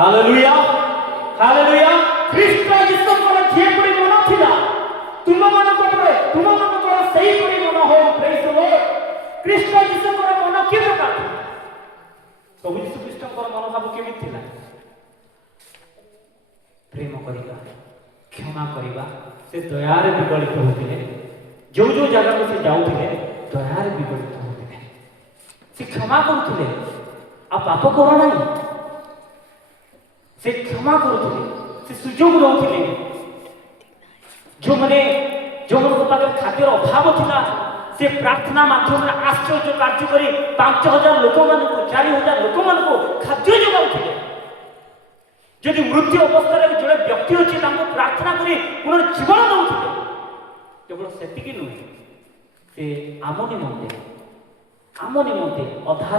hallelujah hallelujah ख्रीष्ट जीसुଙ୍କର ଯେପରି ମନ ଥିଲା ତୁମମାନଙ୍କ ଉପରେ ତୁମମାନଙ୍କର ସେହିପରି ମନ ହଉ ପ୍ରେଜ୍ ଦ ଲର୍ଡ ଖ୍ରୀଷ୍ଟ ଯୀଶୁଙ୍କର ମନ କି ପ୍ରକାର ଥିଲା ପ୍ରଭୁ ଯୀଶୁ ଖ୍ରୀଷ୍ଟଙ୍କର ମନୋଭାବ କେମିତି ଥିଲା ପ୍ରେମ କରିବା କ୍ଷମା କରିବା ସେ ଦୟାରେ ବିଗଳିତ ହେଉଥିଲେ ଯୋଉ ଯୋଉ ଜାଗାକୁ ସେ ଯାଉଥିଲେ ଦୟାରେ ବିଗଳିତ ହେଉଥିଲେ ସେ କ୍ଷମା କରୁଥିଲେ ଆଉ ପାପ କର ନାହିଁ से क्षमा करुले से सुजोग दौले जो मैंने खाद्यर अभाव था से प्रार्थना माध्यम आश्चर्य कार्य कर 5000 लोक मान 4000 लोक मान खाद्य जोगाऊले जदि मृत्यु अवस्था जो व्यक्ति अच्छे प्रार्थना कर पुनर्जीवन दौले केवल से नुहे से आम निमंते अधा